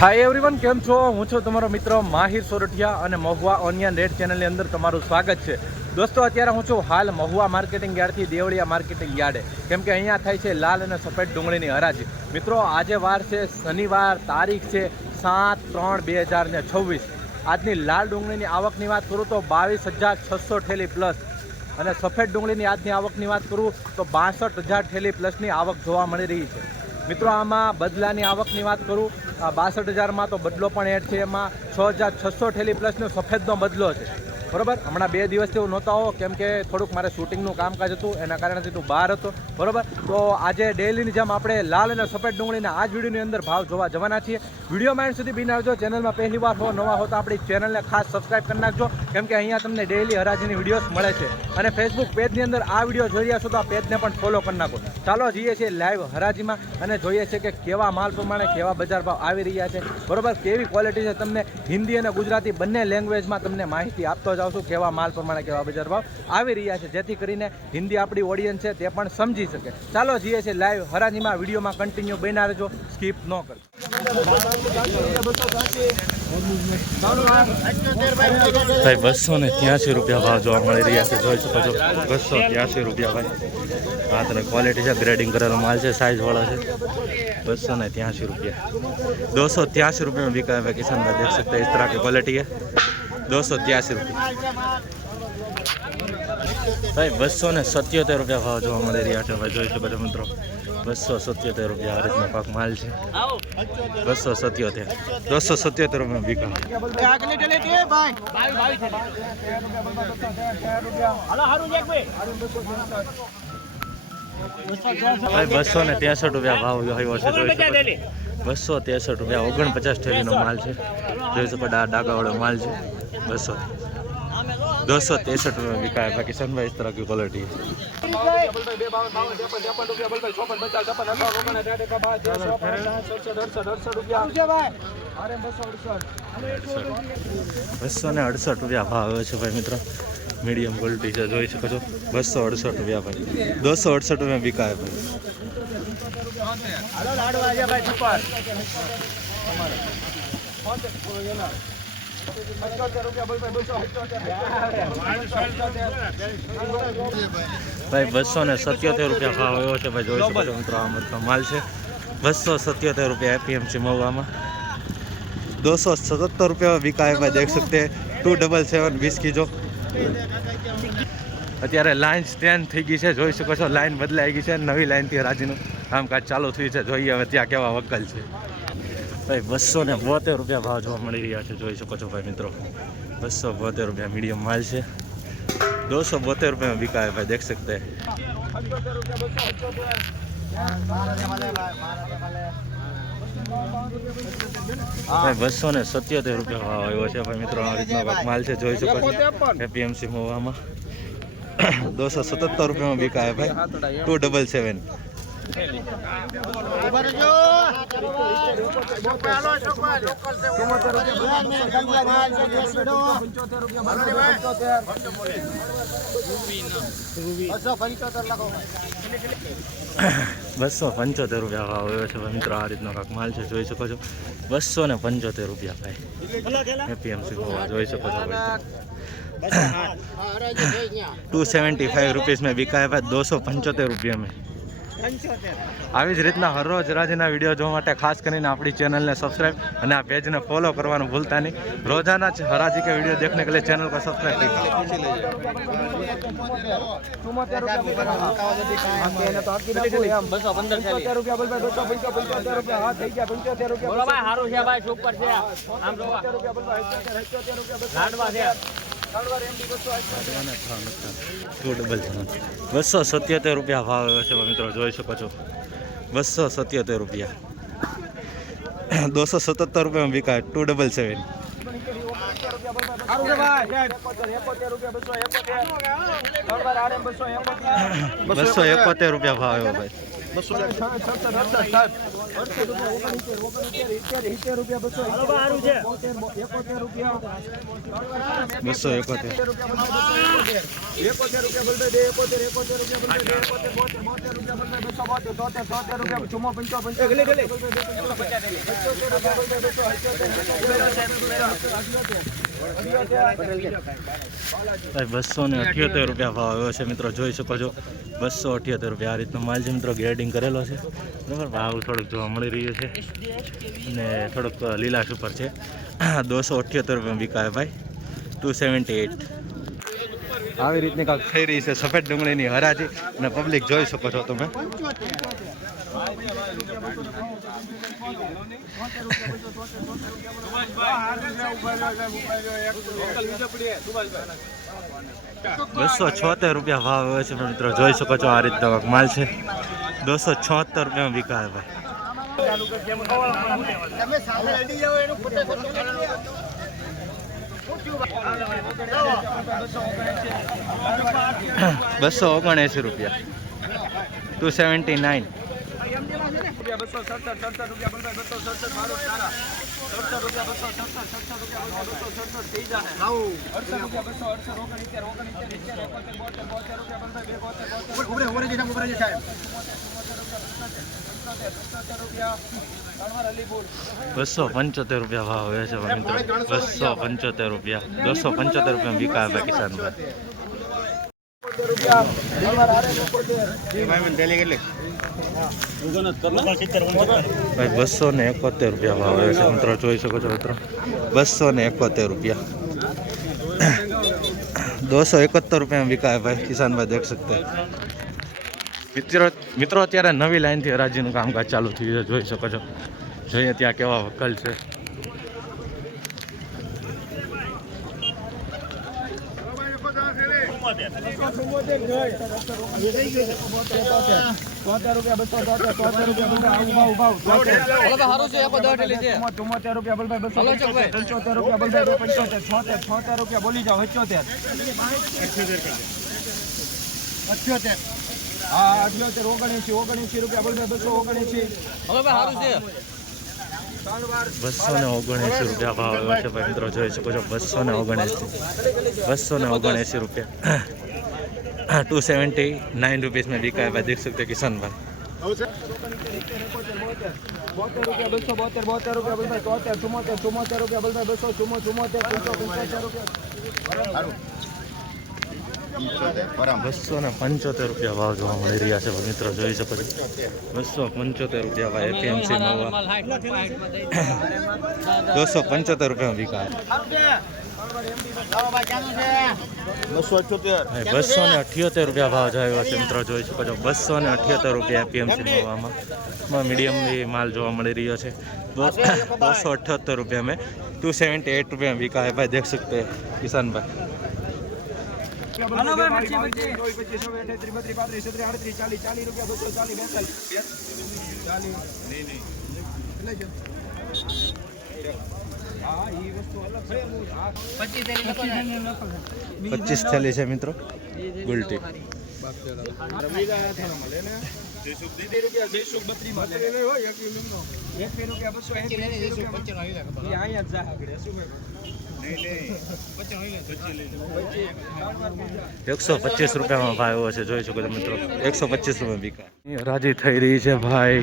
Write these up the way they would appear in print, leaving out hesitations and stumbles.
Hi everyone, કેમ છો? હું છું તમારો મિત્ર માહિર સોરઠિયા અને મહુવા ઓનિયન રેડ ચેનલની અંદર તમારું સ્વાગત છે. દોસ્તો, અત્યારે હું છું હાલ મહુવા માર્કેટિંગ યાર્ડથી દેવળિયા માર્કેટિંગ યાર્ડે, કેમ કે અહીંયા થાય છે લાલ અને સફેદ ડુંગળીની હરાજી. મિત્રો, આજે વાર છે શનિવાર, તારીખ છે 7/3/2026. આજની લાલ ડુંગળીની આવકની વાત કરું તો 22,600 ઠેલી પ્લસ, અને સફેદ ડુંગળીની આજની આવકની વાત કરું તો 62,000 ઠેલી પ્લસની આવક જોવા મળી રહી છે. મિત્રો, આમાં બદલાની આવકની વાત કરું 62,000માં તો બદલો પણ એડ છે. એમાં 6,600 ઠેલી પ્લસનો સફેદનો બદલો છે. બરાબર, હમણાં 2 દિવસથી હું નહોતો આવો, કેમ કે થોડુંક મારે શૂટિંગનું કામકાજ હતું, એના કારણથી હું બહાર હતો. બરાબર, તો આજે ડેઈલીની જેમ આપણે લાલ અને સફેદ ડુંગળીના આ જ વિડીયોની અંદર ભાવ જોવા જવાના છીએ. વિડીયોમાં એન્ડ સુધી બિન આવજો. ચેનલમાં પહેલી વાર હો, નવા હો તો આપણી ચેનલને ખાસ સબસ્ક્રાઈબ કરી નાખજો, કેમ કે અહીંયા તમને ડેઈલી હરાજીની વિડીયોઝ મળે છે. અને ફેસબુક પેજની અંદર આ વિડીયો જોઈ રહ્યા છો તો આ પેજને પણ ફોલો કરી નાખો. ચાલો જઈએ છીએ લાઈવ હરાજીમાં અને જોઈએ છીએ કે કેવા માલ પ્રમાણે કેવા બજાર ભાવ આવી રહ્યા છે. બરાબર, કેવી ક્વોલિટી છે, તમને હિન્દી અને ગુજરાતી બંને લેંગ્વેજમાં તમને માહિતી આપતો જાઉં છું કેવા માલ પ્રમાણે કેવા બજાર ભાવ આવી રહ્યા છે, જેથી કરીને હિન્દી આપણી ઓડિયન્સ છે તે પણ સમજી શકે. ચાલો જઈએ છીએ લાઈવ હરાજીમાં. વિડીયોમાં કન્ટિન્યુ બન્યા રહેજો, સ્કીપ ન કરજો. ભાઈ 283 રૂપિયા ભાવ જોવા મળી રહ્યા છે, જોઈ શકો છો. 283 રૂપિયા ભાઈ. હા, તને ક્વોલિટી છે, ગ્રેડિંગ કરેલો માલ છે, સાઇઝ વાળો છે. 283 रुपया, 283 रुपये में बिका है भाई किसान भाई, देख सकते हैं इस तरह की क्वालिटी है. 283 रुपये भाई. 277 रुपया भाव જોવા મળી રહ્યા છે ભાઈ, જોઈ શકો છો મિત્રો. 277 रुपया આ રીતનો પાક માલ છે. 277 રૂપિયા બીકા. ભાઈ 263 રૂપિયા ભાવ આવ્યો છે, જોઈ શકો. 263 રૂપિયા 49 ઠેલીનો માલ છે, જોઈ શકો. ડાગાવાળો માલ છે. 263 रुपये बिका है पाकिस्तान में. इस तरह की क्वालिटी है. 268 રૂપિયા ભાવ આવ્યો છે ભાઈ મિત્રો. मीडियम क्वालिटी છે, જોઈ શકો છો. 268 રૂપિયા ભાઈ. 268 રૂપિયા बिका है भाई. ભાઈ 277 રૂપિયા ભાવ આવ્યો છે ભાઈ, જોઈ શકો છો મિત્રો. આ મોટો માલ છે. 277 રૂપિયા एपीएमसी महुआ. 277 रुपया बिका है भाई, देख सकते हैं. 277 20 की जो. અત્યારે લાઈન સ્ટેન્ડ થઈ ગઈ છે, જોઈ શકો છો. લાઈન બદલાઈ ગઈ છે, નવી લાઈનથી હરાજીનું કામકાજ ચાલુ થયું છે. જોઈએ હવે ત્યાં કેવા વકલ છે ભાઈ. 272 રૂપિયા ભાવ જોવા મળી રહ્યા છે, જોઈ શકો છો ભાઈ મિત્રો. 272 રૂપિયા मीडियम माल છે. 272 रुपये में बिका है भाई, देख सकते हैं. भाई 277 રૂપિયા ભાવ આવ્યો છે ભાઈ મિત્રો. આ રીતનો માલ છે, જોઈ શકો છો. एपीएमसी महुआ 277 रुपये में बिका है भाई. 277. બસો 75 રૂપિયા ભાવ આવ્યો છે ભાઈ મિત્રો. આ રીતનો કાંક માલ છે, જોઈ શકો છો. 275 રૂપિયા ભાઈ. એપીએમસી જોઈ શકો છો ભાઈ. 275 रुपीज़ में बिका है भाई. 275 रुपये में. આવી જ રીતના હરરોજ હરાજીના વિડીયો જોવા માટે ખાસ કરીને આપણી ચેનલને સબસ્ક્રાइब અને આ પેજને ફોલો કરવાનું ભૂલતા નહીં. રોજાના હરાજી કે वीडियो देखने के लिए चैनल को सब्सक्राइब कीजिए. बसो 77 रुपया भाव है मित्रों, જોઈ શકો છો. 277 रुपया. 277 रुपये में बिका है. 277. 271 रुपया भाव है भाई. ₹278 ભાવ આવ્યો છે મિત્રો, જોઈ શકો છો. ₹278 આ રીતનો માલ છે મિત્રો, ગ્રેડિંગ કરેલો છે બરાબર. ભાવ થોડુંક જોવા મળી રહ્યું છે અને થોડુંક લીલાશ ઉપર છે. ₹278 વિકાય ભાઈ. 278 આવી રીતની કાંઈક થઈ રહી છે સફેદ ડુંગળીની હરાજી અને પબ્લિક જોઈ શકો છો તમે. ₹276 ભાવ આવે છે મિત્રો, જોઈ શકો છો. આ રીતનો માલ છે. ₹276 વિકાય ભાઈ. ₹279 279 ₹275 ભાવ આવે છે મિત્રો. ₹275 ₹275 વિકાય ભાઈ કિસાનભાઈ. ભાઈ ₹271 ભાવ આવે છે મિત્રો, જોઈ શકો છો મિત્રો. ₹271 ₹271 વિકાય ભાઈ કિસાનભાઈ, દેખ सकते મિત્રો અત્યારે નવી લાઈનથી હરાજીનું કામકાજ ચાલુ થયું છે, જોઈ શકો છો. જોઈએ ત્યાં કેવા વકલ છે. બોલી જાઓ 78 હા 78 79 રૂપિયા બોલ ભાઈ ₹279 ભાવ આવ્યો છે ભાઈ મિત્રો, જોઈ શકો છો. ₹279 ₹279 में बिका है भाई, देख सकते हैं किसान भाई. ₹275 ભાવ જોવા મળી રહ્યા છે મિત્રો, જોઈ શકો છો. ₹275 ભાઈ એપીએમસી મવા ₹275 વિકા. ₹278 ભાવ જાયો છે મિત્રો, જોઈ શકો છો. ₹278 એપીએમસી મવામાં મીડિયમ માલ જોવા મળી રહ્યો છે. ₹278 में 278 बिका है भाई, देख सकते हैं किसान भाई. पच्चीस थैली है मित्रों गुलटी. ₹125 में भाव है, જોઈ શકો છો મિત્રો. ₹125 બીકા રાજી થઈ રહી છે ભાઈ.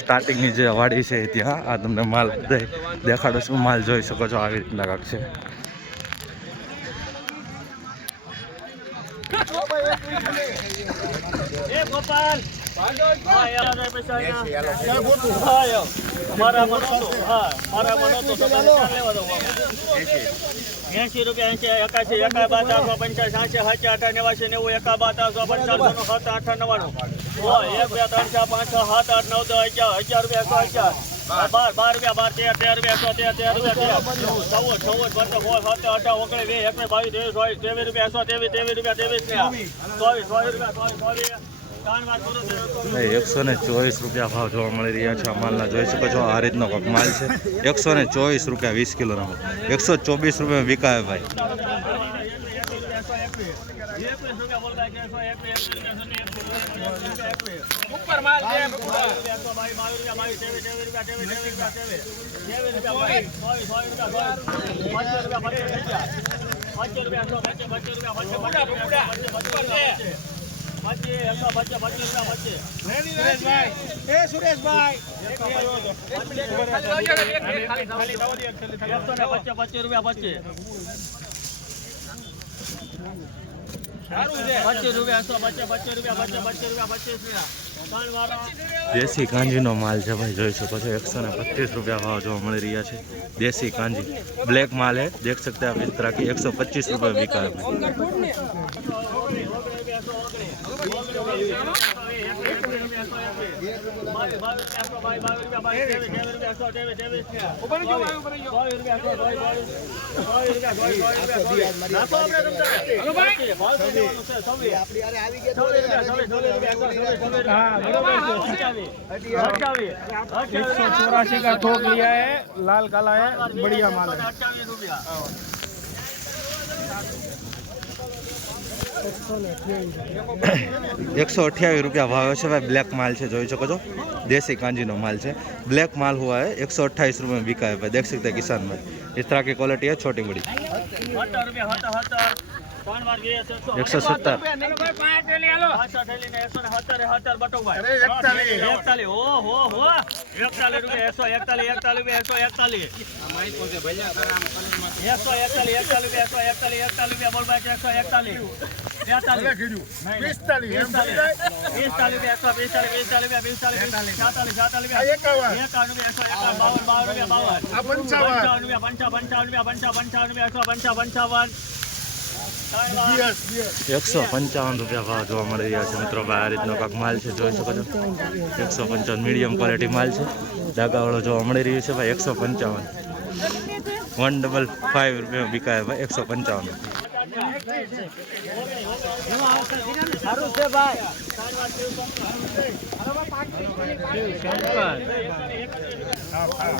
સ્ટાર્ટિંગની જે વાડી છે ત્યાં આ તમને માલ દેખાડો છું. માલ જોઈ શકો છો, આવી રીતના કાંક છે. ₹80 ₹81 ₹81 85 88 89 90 51 55 57 58 99 1 2 3 4 5 6 7 8 9 10 11 ₹11 ₹12 13 ₹124 ભાવ જોવા મળી રહ્યા છે. માલના જોઈ શકો છો, આ રીતનો કોઈક માલ છે. ₹124 20 કિલોનો ₹124 વિકાય ભાઈ. દેશી કાંજીનો માલ છે ભાઈ, જોઈ શકો છો 125 રૂપિયા ભાવ જોવા મળી રહ્યા છે। देसी कांजी ब्लैक माल है, देख सकते हैं आप इस तरह की 125 रुपये बिका है। का थोक लिया है, लाल काला है, बढ़िया माल है। 128 रुपया भाव है भाई। ब्लैक माल है, જોઈ શકો છો देसी कांजी नो माल है। ब्लैक माल हुआ है 128 रुपये में बिका है भाई, देख सकते हैं किसान भाई। इस तरह की क्वालिटी है, छोटी बड़ी। 170 155 रुपया भाव જોવા મળી રહ્યા છે મિત્રો ભાઈ। આ રીતનો કાંક માલ છે, જોઈ શકો છો 155 મીડિયમ ક્વોલિટી માલ છે, ધાગાવાળો જોવા મળી રહ્યો છે ભાઈ। 155 155 રૂપિયા बिकाય ભાઈ। 155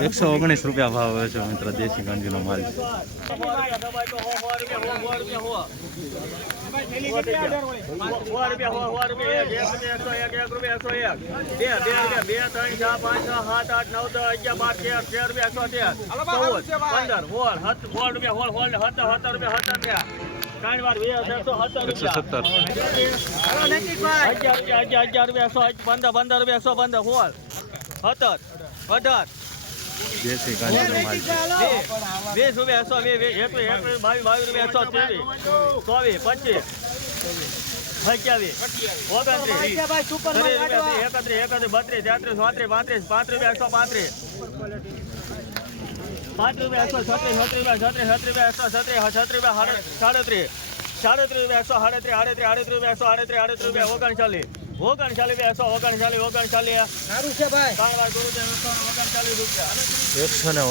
119 रुपया भाव है जो मित्र देसी कांजी नो माल है। 117 देसी कांजी नो माल है। 20 रुपया 120 22 रुपया 123 24 25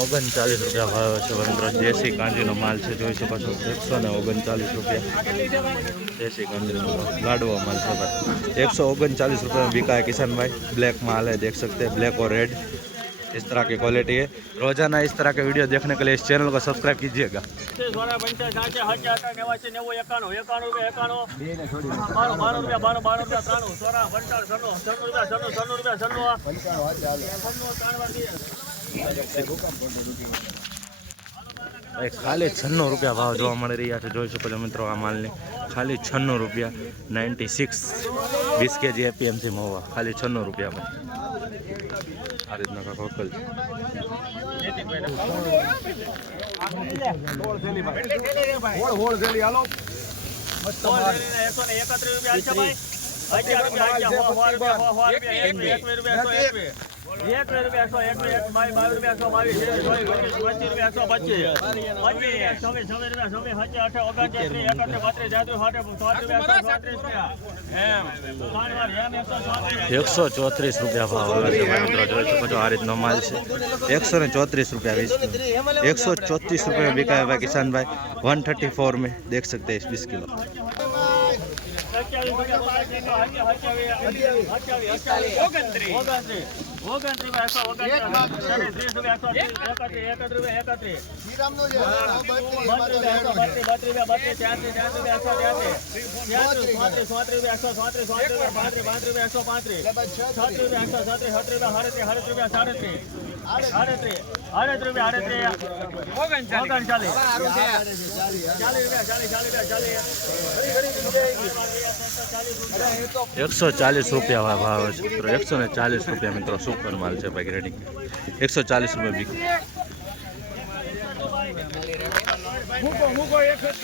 28 139 रुपया भाव है मित्र देसी कांजी नो माल है, જોઈ શકો છો 139 रुपया देसी कांजी नो लाडवा माल है भाई। 139 रुपये में बिका है किसान भाई। ब्लैक माल है, देख सकते हैं ब्लैक और रेड इस तरह की क्वालिटी है। रोजाना इस तरह के वीडियो देखने के लिए इस चैनल को सब्सक्राइब कीजिएगा। 96 रुपया भाव જોવા મળી રહ્યા છે, જોઈ શકો છો મિત્રો આ માલની ખાલી 96 रुपया 96 20 kg APMC में हुआ खाली 96 रुपया में। आ રીતના કાંક હોકલ ₹134 भाव આવે છે મિત્રો, જોઈ શકો છો આ રીતનો માલ છે। 134 रुपया 134 रुपये में बिका है भाई किसान भाई। 134 में देख सकते हैं 20 किलो। 28 29 રૂપિયા 129 30 રૂપિયા 131 ₹140 ભાવ છે મિત્રો. 140 રૂપિયા મિત્રો સુપર માલ છે ભાઈ ગ્રેડિંગ. 140 રૂપિયા બીક. મૂકો 61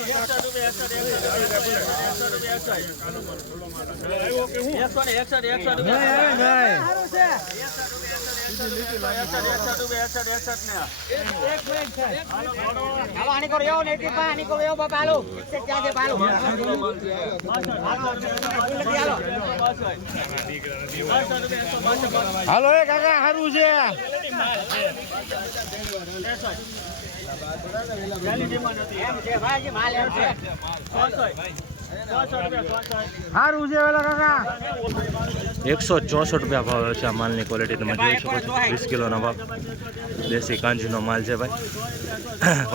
હાલો એ કાકા સારું છે. સારું છે ઓલા કાકા. 164 રૂપિયા ભાવ છે આ માલની ક્વોલિટી તમે જોઈ શકો છો. 20 કિલોનો ભાવ દેશી કાંજીનો माल है भाई.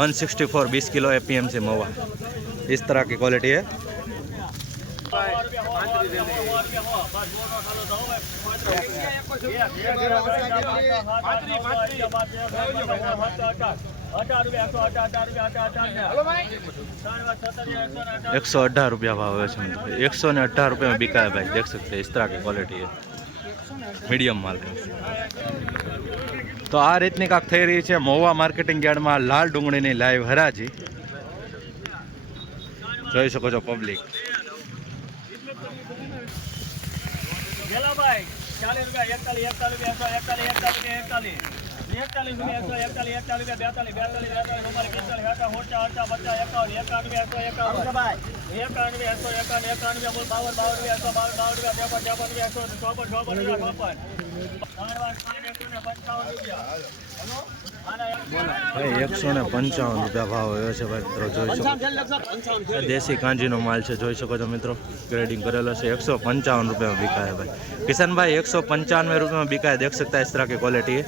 164 20 किलो एपीएमसी महुआ. इस तरह की क्वालिटी है. ₹118 भाव है. 118 रुपये में बिका है भाई. देख सकते हैं इस तरह की क्वालिटी है. मीडियम माल है. तो आ रीतनी काक थई रही है महुआ मार्केटिंग यार्ड में लाल डूंगळीनी लाइव हराजी. જોઈ શકો છો પબ્લિક. ભાઈ 40 ભાઈ 155 રૂપિયા ભાવ આવ્યો છે ભાઈ મિત્રો. જોઈ શકો દેશી કાંજીનો માલ છે. જોઈ શકો છો મિત્રો ग्रेडिंग करेलो છે. 155 रुपये में बिका है भाई. किशन भाई 195 रुपये में बिका है. देख सकता है इस तरह की क्वालिटी है.